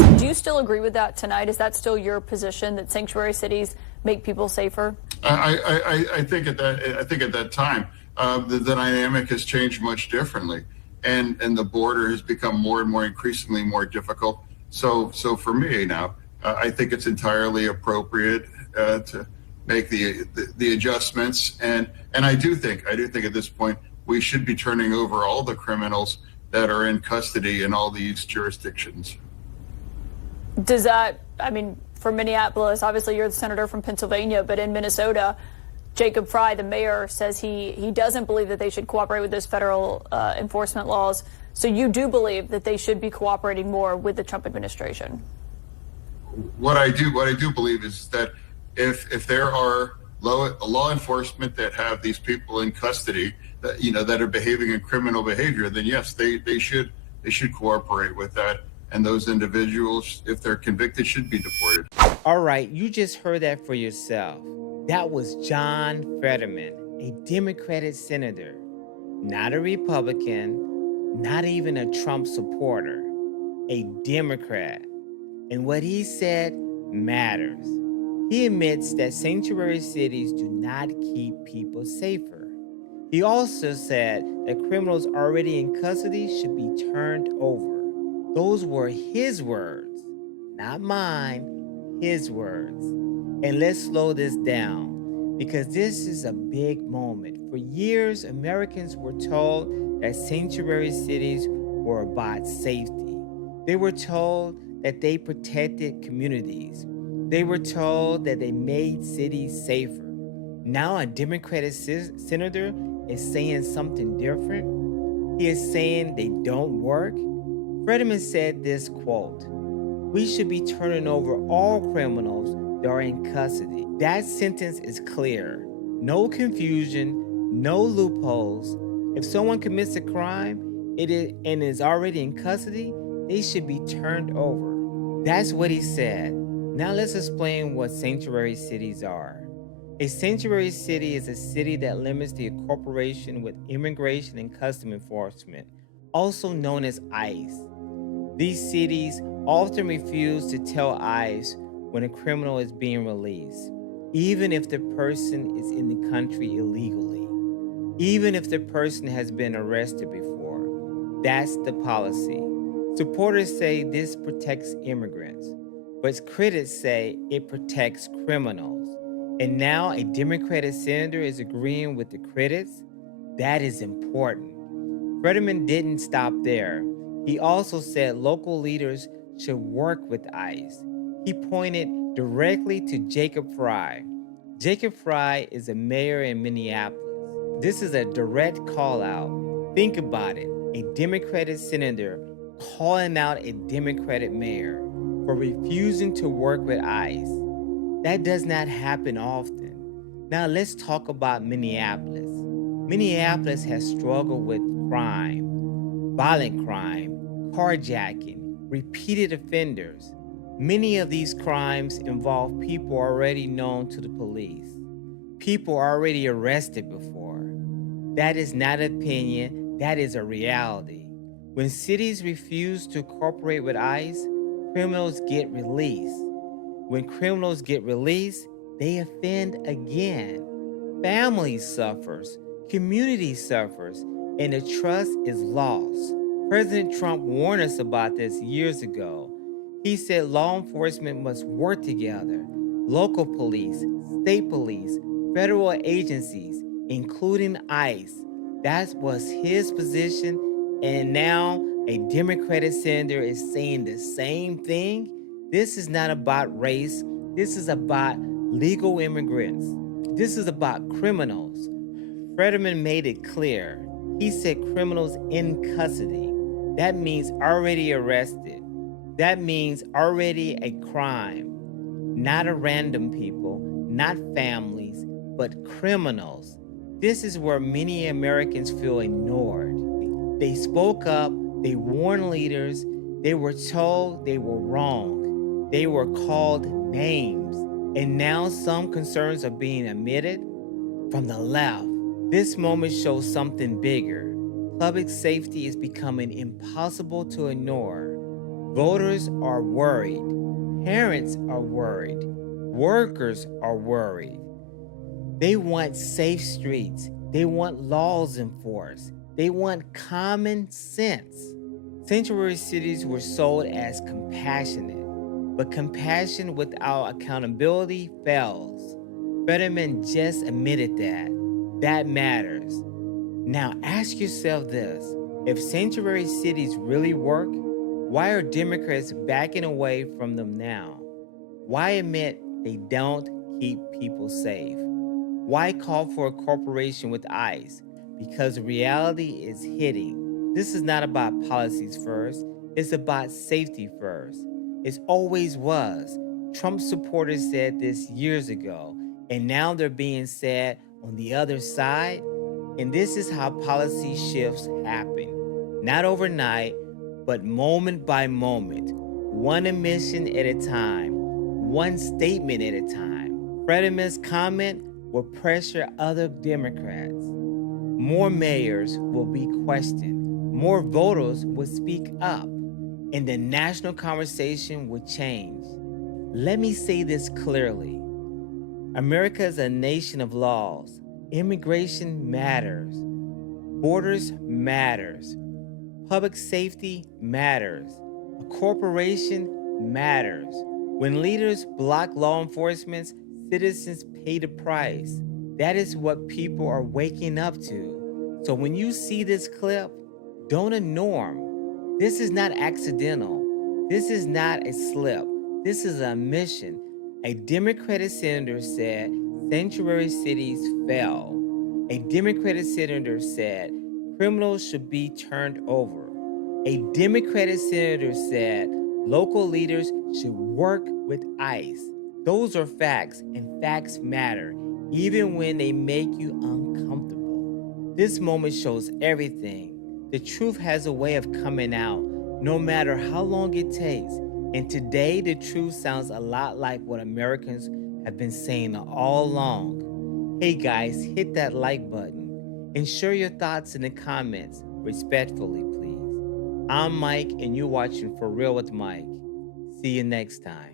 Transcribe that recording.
Do you still agree with that tonight? Is that still your position, that sanctuary cities make people safer? I think at that time the dynamic has changed much differently, and the border has become more and more increasingly more difficult. So for me now, I think it's entirely appropriate to make the adjustments, and I do think at this point we should be turning over all the criminals that are in custody in all these jurisdictions. Does that, I mean, for Minneapolis, obviously you're the senator from Pennsylvania, but in Minnesota, Jacob Frey, the mayor, says he doesn't believe that they should cooperate with those federal enforcement laws. So you do believe that they should be cooperating more with the Trump administration? What I do believe is that if there are law enforcement that have these people in custody that are behaving in criminal behavior, then yes, they should cooperate with that. And those individuals, if they're convicted, should be deported. All right, you just heard that for yourself. That was John Fetterman, a Democratic senator, not a Republican, not even a Trump supporter, a Democrat. And what he said matters. He admits that sanctuary cities do not keep people safer. He also said that criminals already in custody should be turned over. Those were his words, not mine, his words. And let's slow this down, because this is a big moment. For years, Americans were told that sanctuary cities were about safety. They were told that they protected communities. They were told that they made cities safer. Now a Democratic senator is saying something different. He is saying they don't work. Fetterman said this, quote, "We should be turning over all criminals that are in custody." That sentence is clear. No confusion, no loopholes. If someone commits a crime and is already in custody, they should be turned over. That's what he said. Now let's explain what sanctuary cities are. A sanctuary city is a city that limits the cooperation with Immigration and Customs Enforcement, also known as ICE. These cities often refuse to tell ICE when a criminal is being released, even if the person is in the country illegally, even if the person has been arrested before. That's the policy. Supporters say this protects immigrants, but critics say it protects criminals. And now a Democratic senator is agreeing with the critics? That is important. Fetterman didn't stop there. He also said local leaders should work with ICE. He pointed directly to Jacob Frey. Jacob Frey is a mayor in Minneapolis. This is a direct call out. Think about it. A Democratic senator calling out a Democratic mayor for refusing to work with ICE. That does not happen often. Now let's talk about Minneapolis. Minneapolis has struggled with crime, violent crime, carjacking, repeated offenders. Many of these crimes involve people already known to the police, people already arrested before. That is not opinion, that is a reality. When cities refuse to cooperate with ICE, criminals get released. When criminals get released, they offend again. Family suffers, community suffers, and the trust is lost. President Trump warned us about this years ago. He said law enforcement must work together. Local police, state police, federal agencies, including ICE. That was his position, and now a Democratic senator is saying the same thing. This is not about race. This is about legal immigrants. This is about criminals. Fetterman made it clear. He said criminals in custody. That means already arrested. That means already a crime. Not a random people, not families, but criminals. This is where many Americans feel ignored. They spoke up, they warned leaders, they were told they were wrong. They were called names. And now some concerns are being admitted from the left. This moment shows something bigger. Public safety is becoming impossible to ignore. Voters are worried. Parents are worried. Workers are worried. They want safe streets. They want laws enforced. They want common sense. Sanctuary cities were sold as compassionate, but compassion without accountability fails. Fetterman just admitted that. That matters. Now ask yourself this. If sanctuary cities really work, why are Democrats backing away from them now? Why admit they don't keep people safe? Why call for a corporation with ICE? Because reality is hitting. This is not about policies first. It's about safety first. It always was. Trump supporters said this years ago, and now they're being said on the other side. And this is how policy shifts happen. Not overnight, but moment by moment. One admission at a time. One statement at a time. Fetterman's comment will pressure other Democrats. More mayors will be questioned. More voters will speak up. And the national conversation will change. Let me say this clearly. America is a nation of laws. Immigration matters. Borders matters. Public safety matters. A corporation matters. When leaders block law enforcement, citizens pay the price. That is what people are waking up to. So when you see this clip, don't ignore them. This is not accidental. This is not a slip. This is a mission. A Democratic senator said sanctuary cities fail. A Democratic senator said criminals should be turned over. A Democratic senator said local leaders should work with ICE. Those are facts, and facts matter, even when they make you uncomfortable. This moment shows everything. The truth has a way of coming out, no matter how long it takes. And today, the truth sounds a lot like what Americans have been saying all along. Hey guys, hit that like button and share your thoughts in the comments, respectfully, please. I'm Mike, and you're watching For Real with Mike. See you next time.